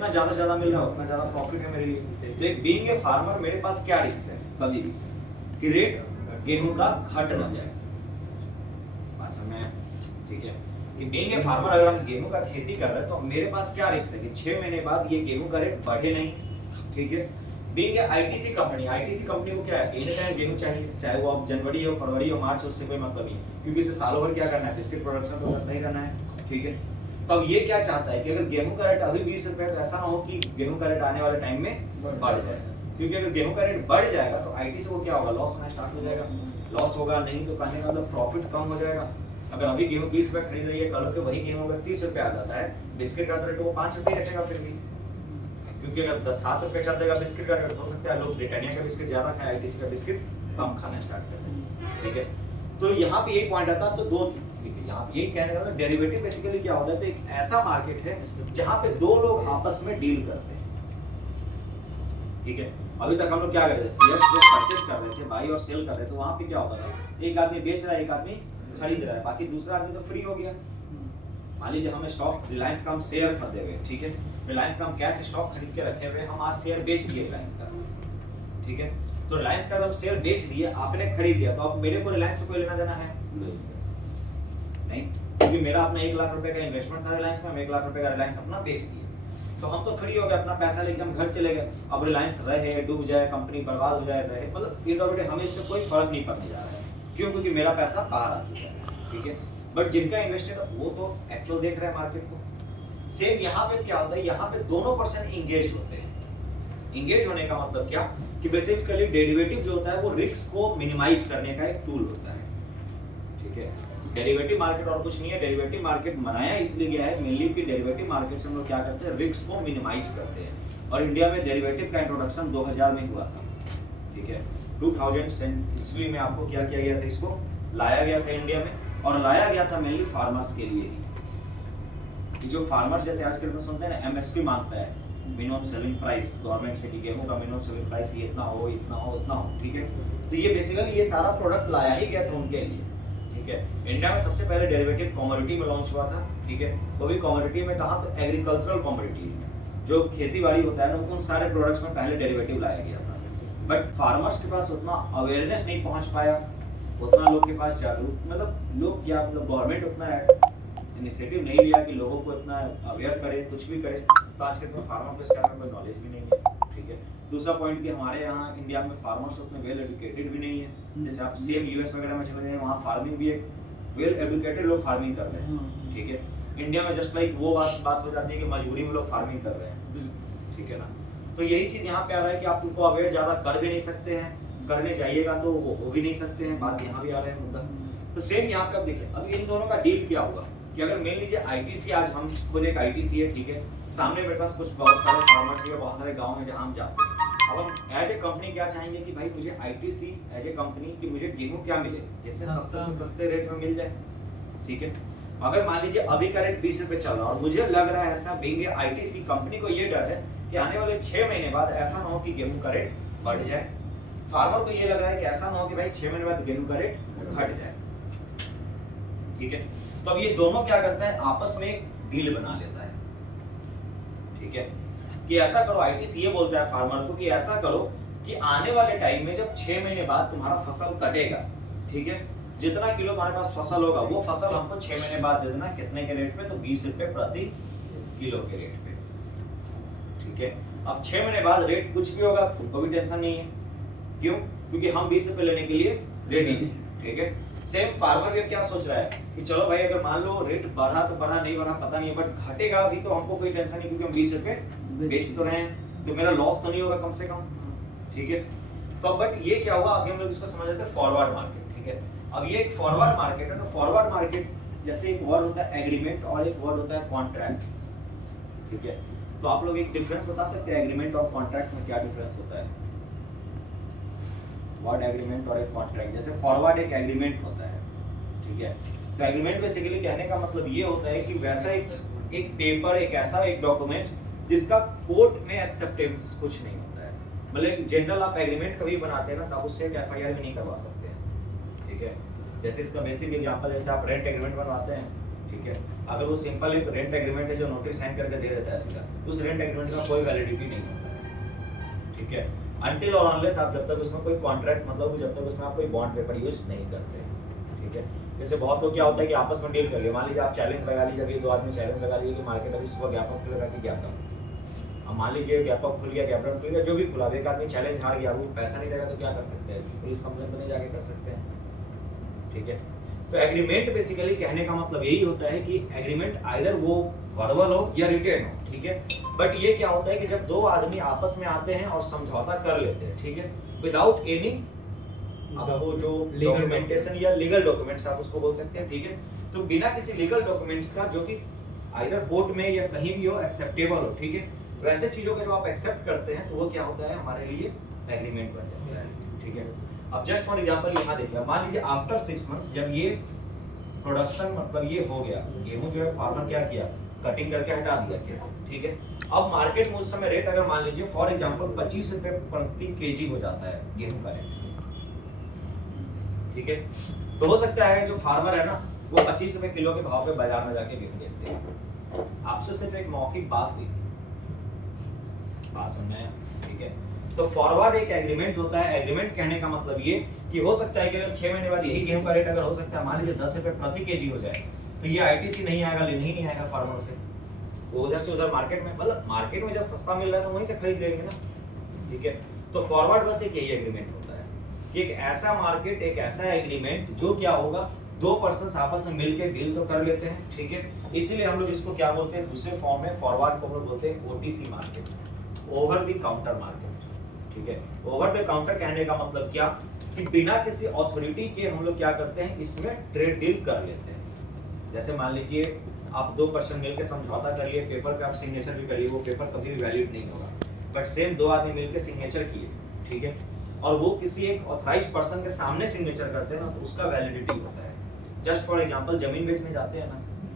जितना ज्यादा मिल रहा है उतना ज्यादा प्रॉफिट है मेरे लिए। तो एक बीइंग ए फार्मर मेरे पास क्या रिस्क है कभी भी कि रेट गेहूं का घट ना जाए। बात समझ में? ठीक है कि बीइंग ए फार्मर अगर हम गेहूं का खेती कर रहे हैं तो मेरे पास क्या रिस्क है कि 6 महीने बाद ये गेहूं का रेट बढ़े नहीं। ठीक है। बीइंग ए आईटीसी कंपनी को क्या है, एनी टाइम गेहूं चाहिए, चाहे वो अब जनवरी हो, फरवरी हो, मार्च, उससे कोई मतलब नहीं, क्योंकि इसे सालों भर क्या करना है, बिस्किट प्रोडक्शन तो करता ही करना है। ठीक है। तो अब ये क्या चाहता है कि अगर गेहूं का रेट अभी 20 रुपए, तो ऐसा ना हो कि गेहूं का रेट आने वाले टाइम में बढ़ जाए, क्योंकि अगर गेहूं का रेट बढ़ जाएगा तो आईटीसी को क्या होगा, लॉस होना स्टार्ट हो जाएगा। लॉस होगा नहीं तो कहने का मतलब प्रॉफिट कम हो जाएगा। अगर अभी गेहूं 20 रुपए खरीद रही है, कल के वही गेहूं अगर 30 रुपए आ जाता है, बिस्किट का रेट वो 5 रुपए रखेगा फिर भी, क्योंकि अगर 10-7 रुपए कर देगा बिस्किट का रेट, हो सकता है लोग ब्रिटानिया का बिस्किट ज्यादा खाए, आईटीसी का बिस्किट कम खाना स्टार्ट कर दें। ठीक है। तो यहाँ पे एक पॉइंट आता है, तो दो, ठीक है, यहाँ पे यही कहने का डेरिवेटिव बेसिकली क्या होता है, तो एक ऐसा मार्केट है जहाँ पे दो लोग आपस में डील करते हैं। ठीक है। अभी तक हम लोग क्या कर रहे थे, शेयर्स जो परचेज कर रहे थे, बाई और सेल कर रहे थे, वहां पे क्या होता था, एक आदमी बेच रहा है, एक आदमी खरीद रहा है, बाकी दूसरा आदमी तो फ्री हो गया। मान लीजिए हमें स्टॉक रिलायंस का हम शेयर खरीदे हुए, ठीक है, रिलायंस का हम कैश स्टॉक खरीद के रखे हुए, हम आज शेयर बेच दिए रिलायंस का। ठीक है। तो रिलायंस का हम शेयर बेच दिए, आपने खरीद लिया, तो अब मेरे को रिलायंस से कोई लेना देना है नहीं, क्योंकि मेरा अपना 1 लाख रुपए का इन्वेस्टमेंट था रिलायंस में, हम 1 लाख रुपए का रिलायंस अपना बेच दिया, तो हम तो फ्री हो गए, अपना पैसा लेके हम घर चले गए। अब रिलायंस रहे, डूब जाए, कंपनी बर्बाद हो जाए, रहे, मतलब इंडोवेटिव हमें इससे कोई फर्क नहीं पड़ने जा रहा है, क्यों, क्योंकि मेरा पैसा बाहर आ चुका है। ठीक है। बट जिनका इन्वेस्टेड वो तो एक्चुअल देख रहे हैं मार्केट को। सेम यहाँ पे क्या होता है, यहाँ पे दोनों पर्सन इंगेज होते हैं। इंगेज होने का मतलब क्या कि बेसिकली डेरिवेटिव जो होता है वो रिस्क को मिनिमाइज करने का एक टूल होता है। ठीक है। डेरिवेटिव मार्केट और कुछ नहीं है, डेरिवेटिव मार्केट बनाया इसलिए गया है मेनली कि डेरिवेटिव मार्केट से हम लोग क्या करते हैं, रिस्क को मिनिमाइज करते हैं। और इंडिया में डेरिवेटिव का इंट्रोडक्शन 2000 में हुआ था। ठीक है। 2000 ईस्वी में आपको क्या किया गया था, इसको लाया गया था इंडिया में, और लाया गया था मेनली फार्मर्स के लिए ही। जो फार्मर्स जैसे आजकल में सुनते हैं ना, एमएसपी मांगता है, मिनिमम सेलिंग प्राइस गवर्नमेंट से, कि गेहूं का मिनिमम सेलिंग प्राइस ये इतना हो, इतना हो, इतना हो। ठीक है। तो ये बेसिकली ये सारा प्रोडक्ट लाया ही गया था उनके लिए। ठीक है। इंडिया में सबसे पहले डेरिवेटिव कमोडिटी में लॉन्च हुआ था। ठीक है। वो भी कमोडिटी में कहा, तो एग्रीकल्चरल कमोडिटी में जो खेती बाड़ी होता है ना, उन सारे प्रोडक्ट्स में पहले डेरिवेटिव लाया गया था। बट फार्मर्स के पास उतना अवेयरनेस नहीं पहुंच पाया, उतना लोग के पास जागरूक, मतलब लोग क्या, मतलब गवर्नमेंट उतना इनिशिएटिव नहीं लिया कि लोगों को इतना अवेयर करे, कुछ भी करे। तो आज के दिन फार्मर को इसके बारे में नॉलेज भी नहीं है। ठीक है। दूसरा पॉइंट कि हमारे यहाँ इंडिया में फार्मर्स उतने वेल एजुकेटेड भी नहीं है। जैसे आप सेम यूएस वगैरह में चले जाएं, वहाँ फार्मिंग भी एक वेल एजुकेटेड लोग फार्मिंग कर रहे हैं। ठीक है। इंडिया में जस्ट लाइक वो बात हो जाती है कि मजबूरी में लोग फार्मिंग कर रहे हैं। ठीक है ना। तो यही चीज यहाँ पे आ रहा है कि आप उनको अवेयर ज्यादा कर भी नहीं सकते हैं, करने जाइएगा तो वो हो भी नहीं सकते हैं, बात यहाँ भी आ रहा है मुद्दा। तो सेम यहाँ पे अब देखिए, अब इन दोनों का डील क्या हुआ कि अगर मान लीजिए आईटीसी, आज हम खुद एक आईटीसी है, ठीक है, सामने मेरे पास कुछ बहुत सारे फार्मर्स है, बहुत सारे गांव हैं जहां हम जाते हैं। अब हम एज ए कंपनी क्या चाहेंगे कि भाई मुझे आईटीसी एज ए कंपनी कि मुझे गेहूं क्या मिले, जितने सस्ते से सस्ते रेट में मिल जाए। ठीक है। अगर मान लीजिए अभी का रेट 20 रुपए चल रहा है, और मुझे लग रहा है ऐसा, बीइंग ए आईटीसी कंपनी को ये डर है कि आने वाले 6 महीने बाद ऐसा ना हो कि गेहूं का रेट बढ़ जाए। फार्मर को ये लग रहा है कि ऐसा ना हो कि भाई 6 महीने बाद गेहूं का रेट घट जाए। ठीक है। तो अब ये दोनों क्या करता है, आपस में एक डील बना लेता है। ठीक है। कि ऐसा करो, आईटीसी ये बोलता है फार्मर को कि ऐसा करो कि आने वाले टाइम में जब 6 महीने बाद तुम्हारा फसल कटेगा, ठीक है, जितना किलो हमारे पास फसल होगा वो फसल हमको 6 महीने बाद दे देना। कितने के रेट पे, तो 20 रुपए प्रति किलो के रेट पे। ठीक है। अब 6 महीने बाद रेट कुछ भी होगा, तुमको भी टेंशन नहीं है। क्यों? क्योंकि हम 20 रुपए लेने के लिए रेडी हैं। ठीक है। सेम फार्मर भी क्या सोच रहा है कि चलो भाई अगर मान लो रेट बढ़ा तो बढ़ा, नहीं बढ़ा पता नहीं, बट घटेगा अभी तो हमको कोई टेंशन नहीं, क्योंकि हम 20 रुपए बेच तो रहे हैं, तो मेरा लॉस तो नहीं होगा कम से कम। ठीक है। तो बट ये क्या हुआ, अभी हम लोग इसको समझ लेते हैं फॉरवर्ड मार्केट। ठीक है। अब ये एक फॉरवर्ड मार्केट है, तो फॉरवर्ड मार्केट जैसे एक वर्ड होता है एग्रीमेंट और एक वर्ड होता है कॉन्ट्रैक्ट। ठीक है। तो आप लोग एक डिफरेंस बता सकते हैं एग्रीमेंट और कॉन्ट्रैक्ट में, क्या डिफरेंस होता है? वर्ड एग्रीमेंट और एक कॉन्ट्रैक्ट, जैसे फॉरवर्ड एक एग्रीमेंट होता है। ठीक है। तो एग्रीमेंट बेसिकली कहने का मतलब ये होता है कि वैसा एक पेपर, एक ऐसा एक डॉक्यूमेंट्स जिसका कोर्ट में एक्सेप्टेंस कुछ नहीं होता है। मतलब जनरल आप एग्रीमेंट कभी बनाते हैं ना, तब उससे एक एफआईआर भी नहीं करवा सकते हैं। ठीक है। जैसे इसका बेसिक एग्जांपल, जैसे आप रेंट एग्रीमेंट बनवाते हैं, ठीक है। अगर वो सिंपल एक रेंट एग्रीमेंट है जो नोटरी साइन करके दे देता है सीधा, उस रेंट एग्रीमेंट का कोई वैलिडिटी नहीं होता है, ठीक है। अनटिल और अनलेस आप जब तक उसमें कोई कॉन्ट्रैक्ट मतलब जब तक उसमें आप कोई बॉन्ड पेपर यूज नहीं करते, ठीक है। जैसे बहुत लोग क्या होता है कि आपस में डील कर लिया, मान लीजिए आप चैलेंज लगा लीजिए, अभी 2 आदमी चैलेंज लगा लिए कि मार्केट अभी सुबह गैप अप लगा के क्या था, अब मान लीजिए गैप अप खुल गया, गैप डाउन खुल गया, जो भी खुला, एक आदमी चैलेंज हार गया, वो पैसा नहीं देगा तो क्या कर सकते हैं, पुलिस कंप्लेंट तो नहीं जाके कर सकते हैं, ठीक है। तो एग्रीमेंट बेसिकली कहने का मतलब यही होता है कि एग्रीमेंट आइदर वो वर्बल हो या रिटेन हो, ठीक है। बट ये क्या होता है कि जब 2 आदमी आपस में आते हैं और समझौता कर लेते हैं, ठीक है, विदाउट एनी आपको जो डॉक्यूमेंटेशन या लीगल डॉक्यूमेंट्स आप उसको बोल सकते हैं, ठीक है। तो बिना किसी लीगल डॉक्यूमेंट्स का जो कि आइदर कोर्ट में या कहीं भी हो एक्सेप्टेबल हो, ठीक है, वैसे चीजों का जब आप एक्सेप्ट करते हैं तो वो क्या होता है हमारे लिए एग्रीमेंट बन जाता है, ठीक है। अब जस्ट फॉर एग्जांपल यहाँ देखिए, मान लीजिए आफ्टर 6 मंथ्स जब ये प्रोडक्शन मतलब ये हो गया, गेहूं जो है फार्मर क्या किया, कटिंग करके हटा दिया खेत से, ठीक है। अब मार्केट में उस समय रेट अगर मान लीजिए फॉर एग्जांपल 25 रुपए प्रति केजी हो जाता है गेहूं का रेट, ठीक है। तो हो सकता है जो फार्मर है ना वो 25 रुपए किलो के भाव पे बाजार में जाके गेहूं बेचते हैं। आपसे सिर्फ एक मौखिक बात हुई, बात सुनना है, ठीक है। तो फॉरवर्ड एक एग्रीमेंट होता है। एग्रीमेंट कहने का मतलब ये कि हो सकता है कि अगर 6 महीने बाद यही गेहूं का रेट अगर हो सकता है मान लीजिए 10 रुपए प्रति केजी हो जाए, तो ये आईटीसी नहीं आएगा, लेने ही नहीं आएगा फार्मर से, वो उधर से उधर मार्केट में, मतलब मार्केट में जब सस्ता मिल रहा है तो वहीं से खरीद लेंगे ना, ठीक है। तो फॉरवर्ड बस एक यही एग्रीमेंट होता है कि एक ऐसा मार्केट, एक ऐसा एग्रीमेंट जो क्या होगा, 2 पर्सन्स आपस में मिलकर डील तो कर लेते हैं, ठीक है। इसीलिए हम लोग इसको क्या बोलते हैं, दूसरे फॉर्म में फॉरवर्ड को हम लोग बोलते हैं OTC market, over the counter market, ठीक है। ओवर द काउंटर कहने का मतलब क्या कि बिना किसी अथॉरिटी के हम लोग क्या करते हैं, इसमें ट्रेड डील कर लेते हैं। जैसे मान लीजिए आप 2 पर्सन मिलकर समझौता कर लिए, पेपर पे आप सिग्नेचर भी करिए, वो पेपर कभी भी वैलिड नहीं होगा, बट सेम 2 आदमी मिलकर सिग्नेचर किए, ठीक है, और वो किसी एक ऑथराइज्ड पर्सन के सामने सिग्नेचर करते हैं ना, तो उसका वैलिडिटी होता है। जस्ट फॉर एग्जांपल जमीन बेचने जाते हैं ना,